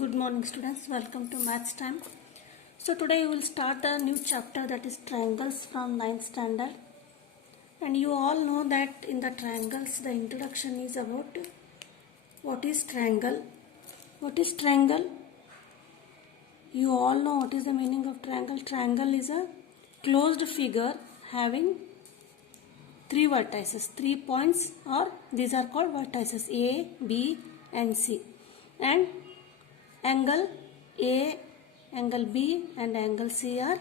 Good morning students, welcome to maths time. So today we will start a new chapter, that is triangles from 9th standard. And you all know that in the triangles the introduction is about what is triangle. What is triangle? You all know what is the meaning of triangle. Triangle is a closed figure having three vertices, 3 points, or these are called vertices A, B and C. And angle A, angle B and angle C are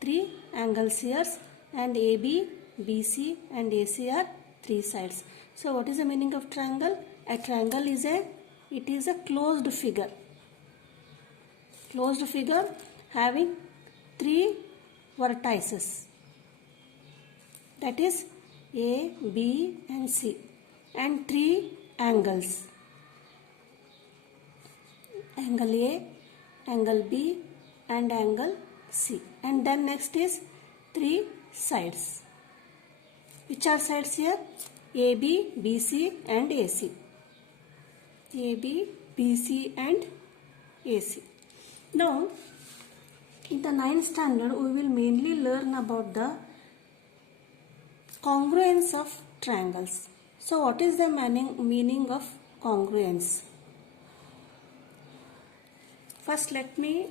three angles here, and AB, BC and AC are three sides. So what is the meaning of triangle? A triangle is a closed figure. Closed figure having three vertices, that is A, B and C, and three angles. Angle A, angle B and angle C, and then next is three sides. Which are sides here? AB, BC and AC. AB, BC and AC. Now in the 9th standard we will mainly learn about the congruence of triangles. So what is the meaning of congruence? First let me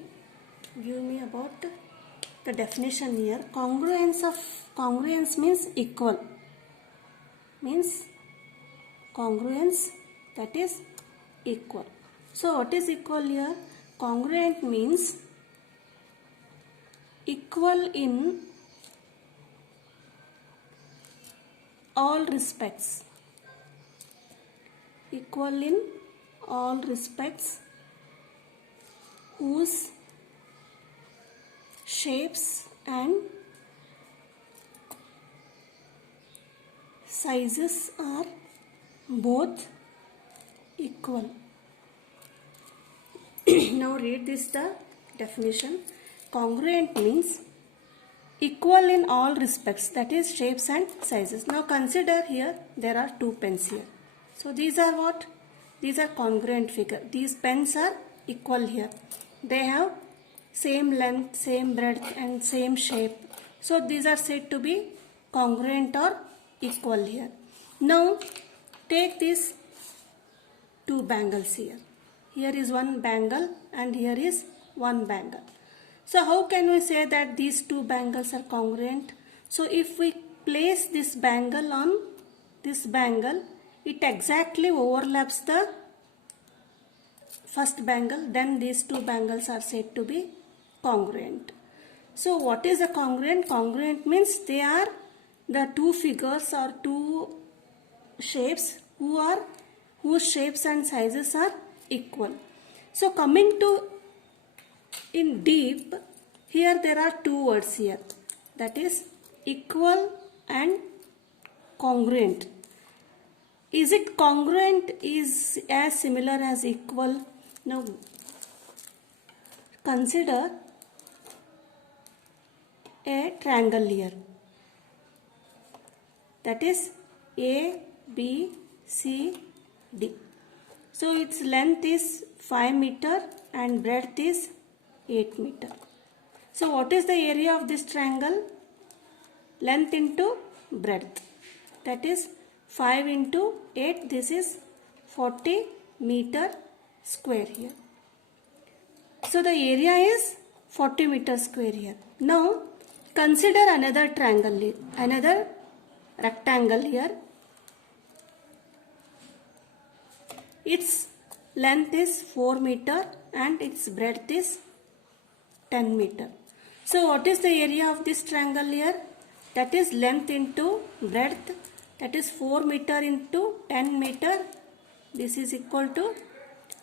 give me about the definition here. Congruence means equal. Means congruence, that is equal. So what is equal here? Congruent means equal in all respects. Equal in all respects, whose shapes and sizes are both equal. Now read this, the definition. Congruent means equal in all respects, that is shapes and sizes. Now consider here there are two pens here. So these are what? These are congruent figure. These pens are equal here. They have same length, same breadth and same shape. So these are said to be congruent or equal here. Now take these two bangles here. Here is one bangle and here is one bangle. So how can we say that these two bangles are congruent? So if we place this bangle on this bangle, it exactly overlaps the first bangle, then these two bangles are said to be congruent. So what is a congruent? Congruent means they are the two figures or two shapes whose shapes and sizes are equal. So coming to in deep, here there are two words here, that is equal and congruent. Is it congruent is as similar as equal? Now consider a triangle here, that is A, B, C, D. So its length is 5 meter and breadth is 8 meter. So what is the area of this triangle? Length into breadth, that is 5 into 8, this is 40 meter square here. So the area is 40 meter square here. Now consider another triangle, another rectangle here. Its length is 4 meter and its breadth is 10 meter. So what is the area of this triangle here? That is length into breadth, that is 4 meter into 10 meter. This is equal to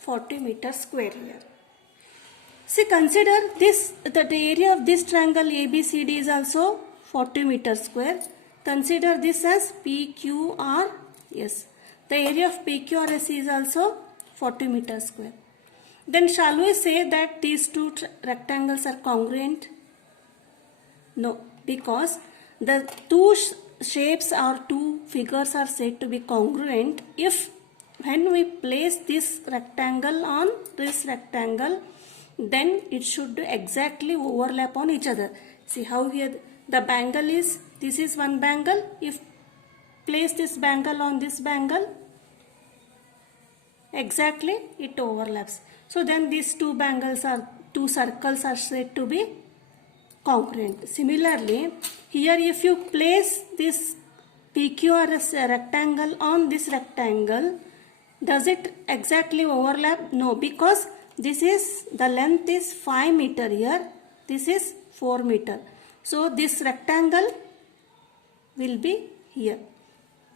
40 meter square here. See, consider this, that the area of this triangle ABCD is also 40 meter square. Consider this as PQRS. The area of PQRS is also 40 meter square. Then shall we say that these two rectangles are congruent? No, because the two shapes or two figures are said to be congruent if when we place this rectangle on this rectangle, then it should exactly overlap on each other. See how here the bangle is, this is one bangle. If place this bangle on this bangle, exactly it overlaps. So then these two circles are said to be congruent. Similarly, here if you place this PQRS rectangle on this rectangle, does it exactly overlap? No, because this is, the length is 5 meter here, this is 4 meter. So this rectangle will be here.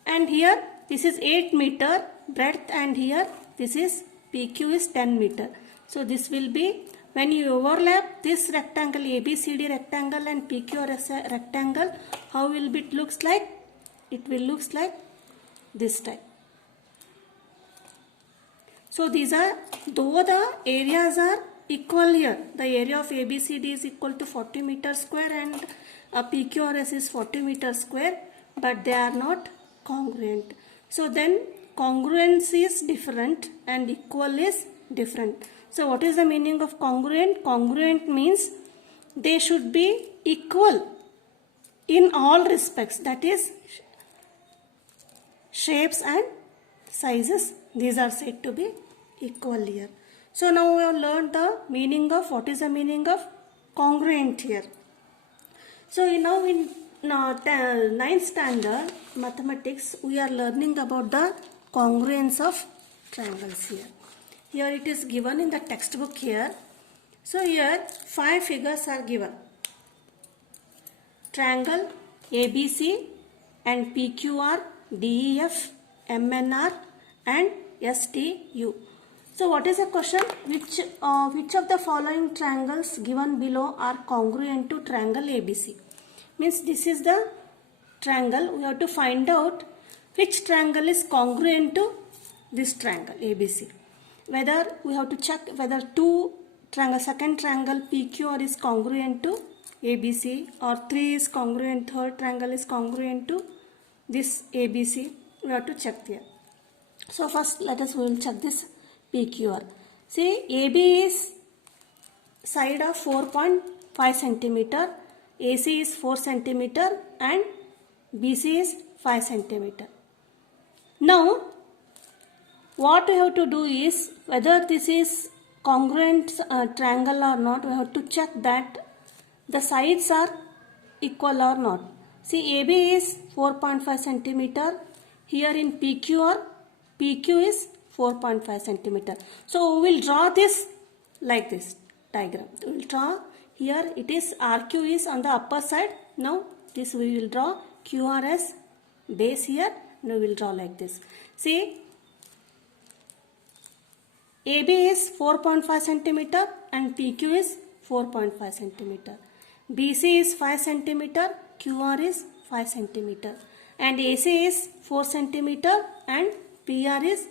And here this is 8 meter breadth, and here this is PQ is 10 meter. So this will be, when you overlap this rectangle, ABCD rectangle and PQRS rectangle, how will it looks like? It will looks like this type. So these are, though the areas are equal here, the area of ABCD is equal to 40 meter square and PQRS is 40 meter square, but they are not congruent. So then congruence is different and equal is different. So what is the meaning of congruent? Congruent means they should be equal in all respects, that is shapes and sizes, these are said to be equal here. So now we have learned the meaning of, what is the meaning of congruent here. So now in 9th standard mathematics, we are learning about the congruence of triangles here. Here it is given in the textbook here. So here 5 figures are given. Triangle ABC and PQR, DEF, MNR and STU. So what is the question? Which of the following triangles given below are congruent to triangle ABC? Means this is the triangle. We have to find out which triangle is congruent to this triangle ABC. Whether we have to check whether second triangle PQR is congruent to ABC, or 3 is congruent, third triangle is congruent to this ABC. We have to check here. So first we will check this PQR. See, AB is side of 4.5 centimeter, AC is 4 centimeter and BC is 5 centimeter. Now what we have to do is, whether this is congruent triangle or not, we have to check that the sides are equal or not. See, AB is 4.5 centimeter. Here in PQR, PQ is 4.5 centimeter. So we will draw this like this diagram. We will draw here, it is RQ is on the upper side. Now this we will draw QRS base here. Now we will draw like this. See, AB is 4.5 centimeter and PQ is 4.5 centimeter. BC is 5 centimeter, QR is 5 centimeter. And AC is 4 centimeter and PR is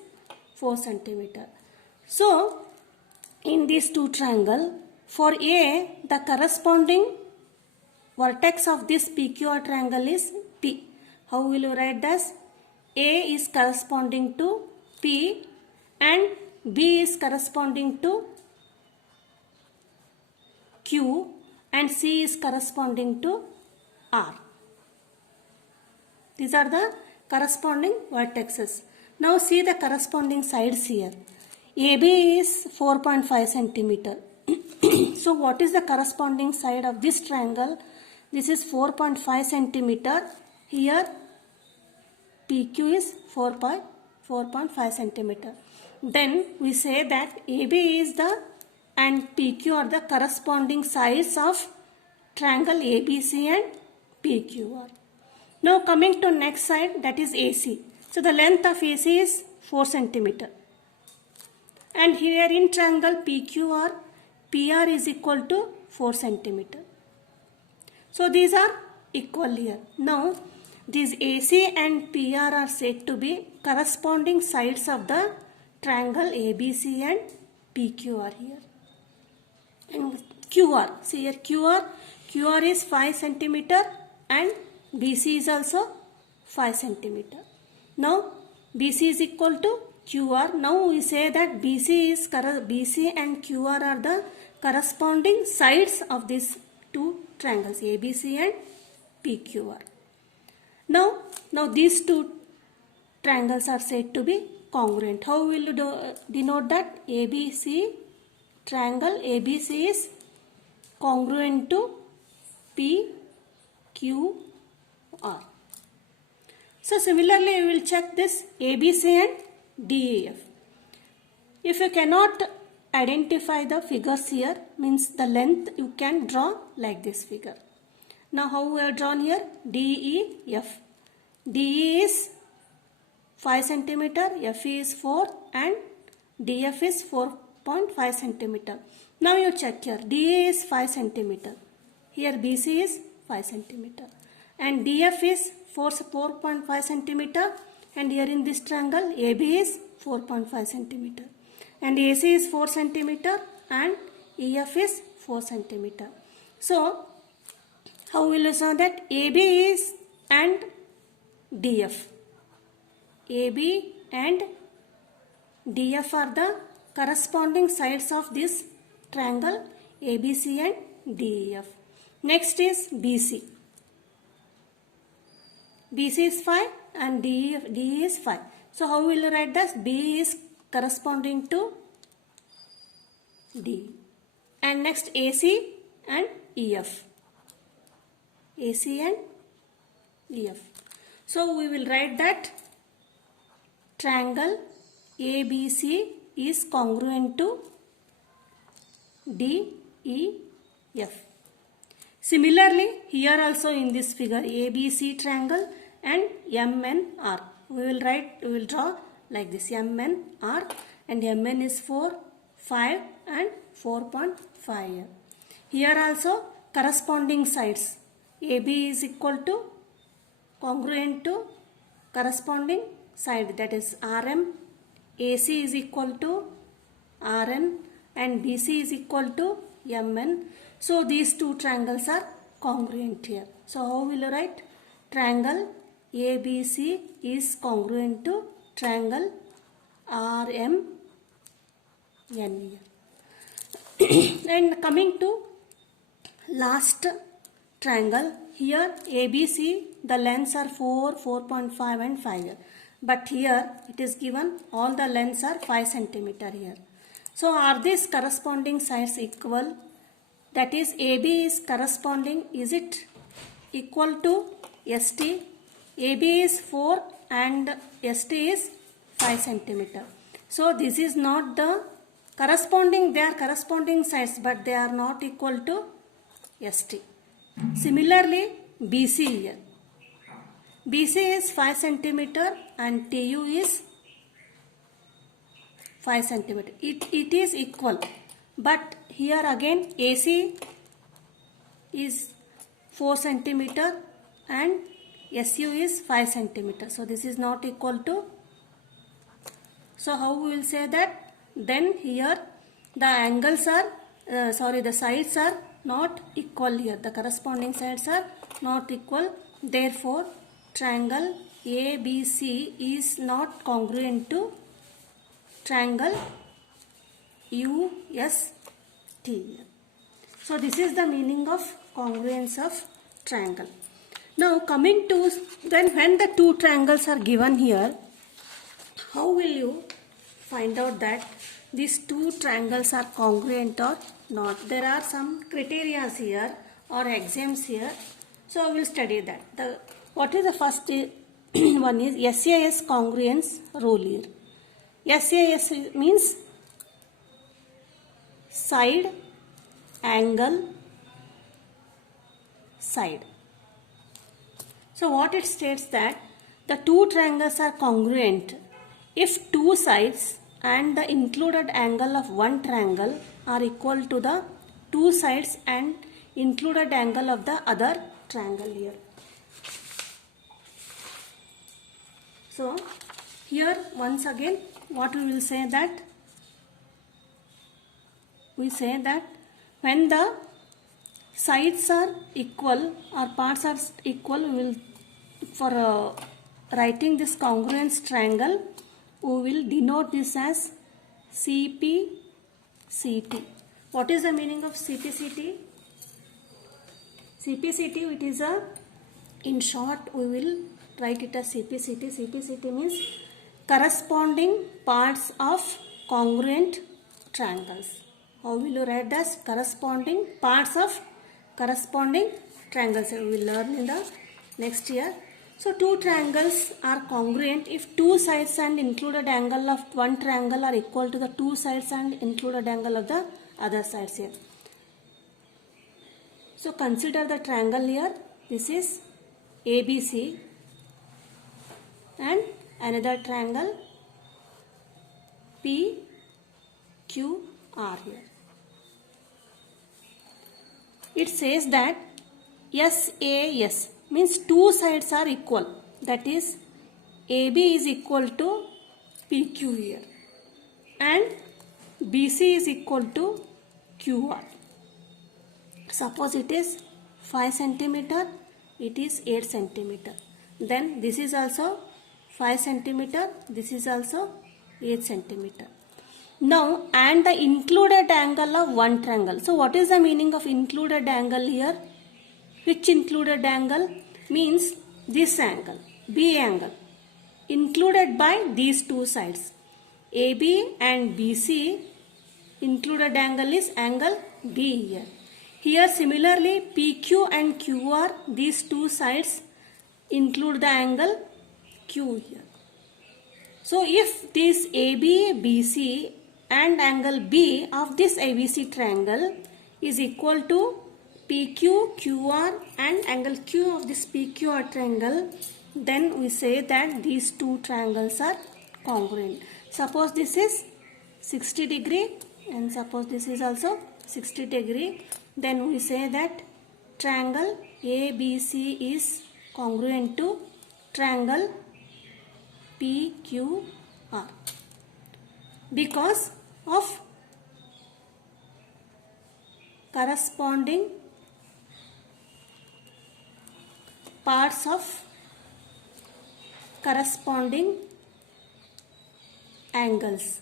4 centimeter. So, in these two triangles, for A, the corresponding vertex of this PQR triangle is P. How will you write this? A is corresponding to P and B is corresponding to Q and C is corresponding to R. These are the corresponding vertexes. Now see the corresponding sides here. AB is 4.5 centimeter. So what is the corresponding side of this triangle? This is 4.5 centimeter. Here PQ is 4.5 centimeter. Then we say that AB is the and PQ are the corresponding sides of triangle ABC and PQR. Now coming to next side, that is AC. So the length of AC is 4 centimeter. And here in triangle PQR, PR is equal to 4 centimeter. So these are equal here. Now these AC and PR are said to be corresponding sides of the triangle ABC and PQR here. And QR, see here QR is 5 centimeter and BC is also 5 centimeter. Now BC is equal to QR. Now we say that BC and QR are the corresponding sides of these two triangles, ABC and PQR. Now these two triangles are said to be congruent. How will you denote that? ABC, triangle ABC is congruent to PQR. So similarly, we will check this ABC and DEF. If you cannot identify the figures here, means the length, you can draw like this figure. Now how we have drawn here? DEF. DE is 5 cm, FE is 4 and DF is 4.5 cm. Now you check here, DA is 5 cm. Here BC is 5 cm. And DF is 4.5 cm. And here in this triangle, AB is 4.5 cm. And AC is 4 cm. And EF is 4 cm. So, how will you say that? AB is and DF. AB and DF are the corresponding sides of this triangle ABC and DEF. Next is BC. BC is 5 and DE is 5. So how will you write this? B is corresponding to D. And next AC and EF. AC and EF. So we will write that triangle ABC is congruent to DEF. Similarly, here also in this figure, ABC triangle and MNR. We will draw like this, MNR, and MN is 4, 5 and 4.5. Here also corresponding sides. AB is equal to congruent to corresponding side, that is RM. AC is equal to RN and BC is equal to MN. So these two triangles are congruent here. So how will you write? Triangle ABC is congruent to triangle RMN here. And coming to last triangle, here ABC, the lengths are 4, 4.5 and 5 here. But here it is given all the lengths are 5 cm here. So are these corresponding sides equal? That is, AB is corresponding, is it equal to ST? AB is 4 and ST is 5 cm. So this is not the corresponding, they are corresponding sides but they are not equal to ST. Similarly, BC here. BC is 5 cm and TU is 5 cm. It is equal. But here again AC is 4 cm and SU is 5 cm. So this is not equal to. So how we will say that? Then here the angles are, the sides are not equal here. The corresponding sides are not equal. Therefore, triangle ABC is not congruent to triangle UST. So this is the meaning of congruence of triangle. Now coming to, then when the two triangles are given here, how will you find out that these two triangles are congruent or not? There are some criteria here or exams here. So I will study that. What is the first one is SAS congruence rule here. SAS means side, angle, side. So what it states that the two triangles are congruent if two sides and the included angle of one triangle are equal to the two sides and included angle of the other triangle here. So here once again what we will say that? We say that when the sides are equal or parts are equal, we will, for writing this congruence triangle, we will denote this as CPCT. What is the meaning of CPCT? CPCT, it is a, in short, we will write it as CPCT. CPCT means corresponding parts of congruent triangles. How will you write as corresponding parts of corresponding triangles? We will learn in the next year. So two triangles are congruent if two sides and included angle of one triangle are equal to the two sides and included angle of the other sides here. So consider the triangle here. This is ABC and another triangle PQR here. It says that SAS means two sides are equal. That is AB is equal to PQ here and BC is equal to QR. Suppose it is 5 centimeter, it is 8 centimeter. Then this is also 5 centimeter, this is also 8 centimeter. Now and the included angle of one triangle. So what is the meaning of included angle here? Which included angle? Means this angle, B angle, included by these two sides. AB and BC included angle is angle B here. Here similarly PQ and QR, these two sides include the angle Q here. So if this AB, BC and angle B of this ABC triangle is equal to PQ, QR and angle Q of this PQR triangle, then we say that these two triangles are congruent. Suppose this is 60 degree and suppose this is also 60 degree, then we say that triangle ABC is congruent to triangle PQR because of corresponding parts of corresponding angles.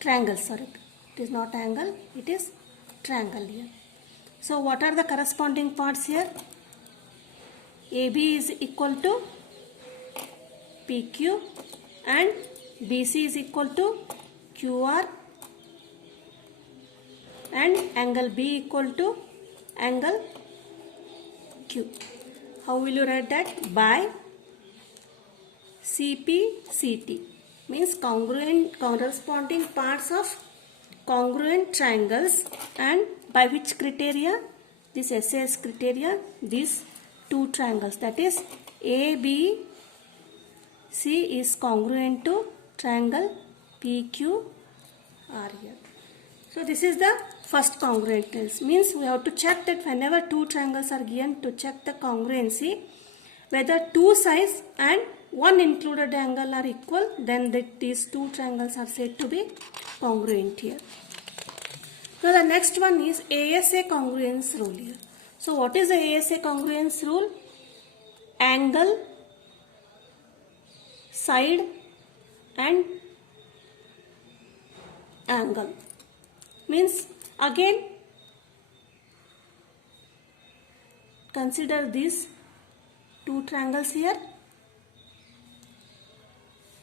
Triangle, sorry. It is not angle, it is triangle here. So what are the corresponding parts here? AB is equal to PQ and BC is equal to QR and angle B equal to angle Q. How will you write that? By CPCT means congruent corresponding parts of congruent triangles, and by which criteria? This SAS criteria, these two triangles, that is ABC is congruent to triangle PQR here. So this is the first congruence, means we have to check that whenever two triangles are given, to check the congruency whether two sides and one included angle are equal, then these two triangles are said to be congruent here. Now the next one is ASA congruence rule here. So what is the ASA congruence rule? Angle, side and angle. Means again consider these two triangles here,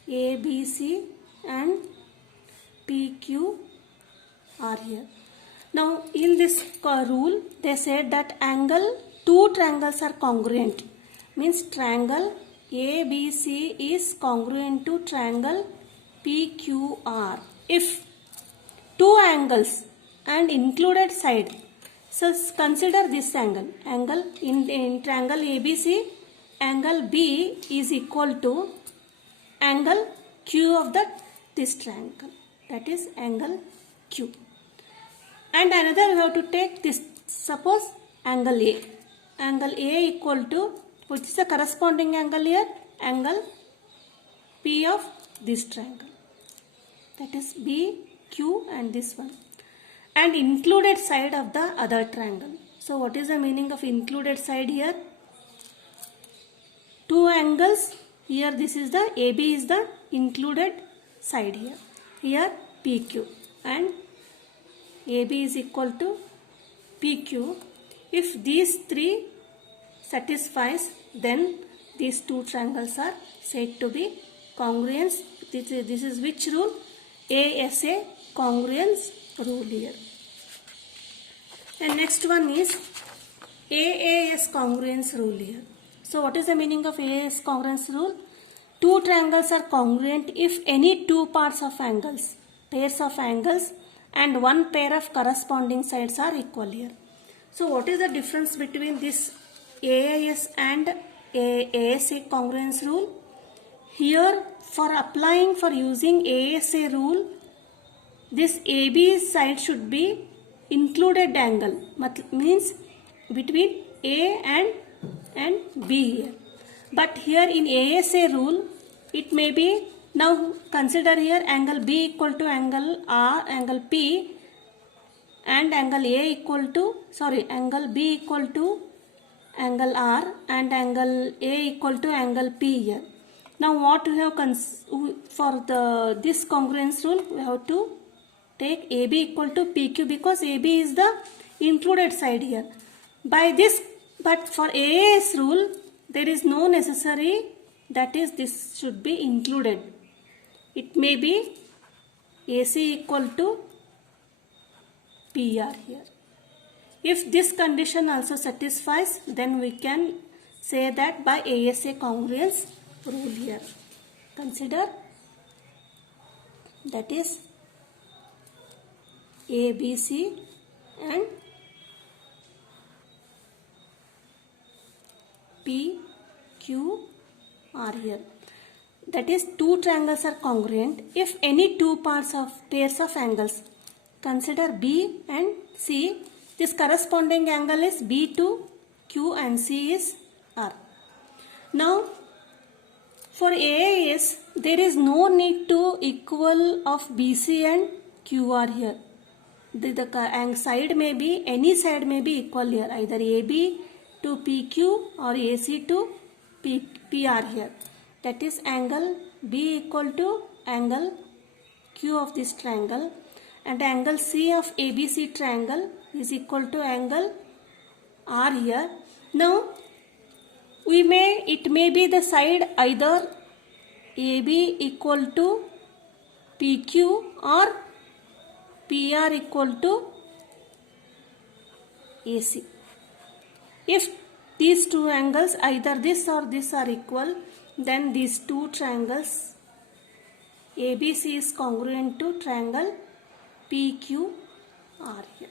ABC and PQ are here. Now in this rule they said that two triangles are congruent, means triangle ABC is congruent to triangle PQR if two angles and included side. So consider this angle in triangle ABC, angle B is equal to angle Q of this triangle, that is angle Q. And another we have to take this, suppose angle A equal to, which is the corresponding angle here, angle P of this triangle, that is B, Q and this one, and included side of the other triangle. So what is the meaning of included side here? Two angles here this is the AB is the included side here. Here PQ and AB is equal to PQ. If these three satisfies, then these two triangles are said to be congruence. This is which rule? ASA congruence rule here. And next one is AAS congruence rule here. So what is the meaning of AAS congruence rule? Two triangles are congruent if any two parts of angles, pairs of angles, and one pair of corresponding sides are equal here. So what is the difference between this AAS and ASA congruence rule? Here for using ASA rule, this AB side should be included angle, means between A and B here. But here in ASA rule, it may be, now consider here angle B equal to angle R, angle P, and angle B equal to angle R and angle A equal to angle P here. Now what we have for this congruence rule, we have to take AB equal to PQ because AB is the included side here. But for AAS rule, there is no necessary, that is this should be included. It may be AC equal to PR here. If this condition also satisfies, then we can say that by ASA congruence rule here. Consider that is ABC and PQ are here. That is two triangles are congruent if any two pairs of angles. Consider B and C. This corresponding angle is B to Q and C is R. Now for AAS, there is no need to equal of BC and QR here. The side may be, any side may be equal here, either AB to PQ or AC to PR here. That is angle B equal to angle Q of this triangle, and angle C of ABC triangle is equal to angle R here. Now it may be the side either AB equal to PQ or PR equal to AC. If these two angles, either this or this, are equal, then these two triangles ABC is congruent to triangle PQR here.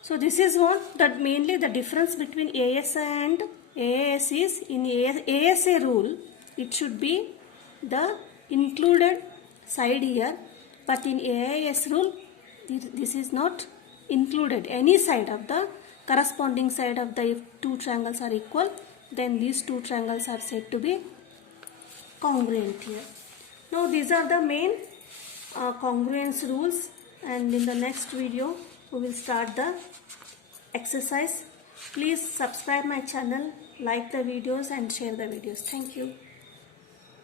So this is what that mainly the difference between ASA and AAS is. In ASA rule, it should be the included side here, but in AAS rule, this is not included. Any side of the corresponding side of the, if two triangles are equal, then these two triangles are said to be congruent here. Now these are the main congruence rules, and in the next video we will start the exercise. Please subscribe my channel, like the videos and share the videos. Thank you.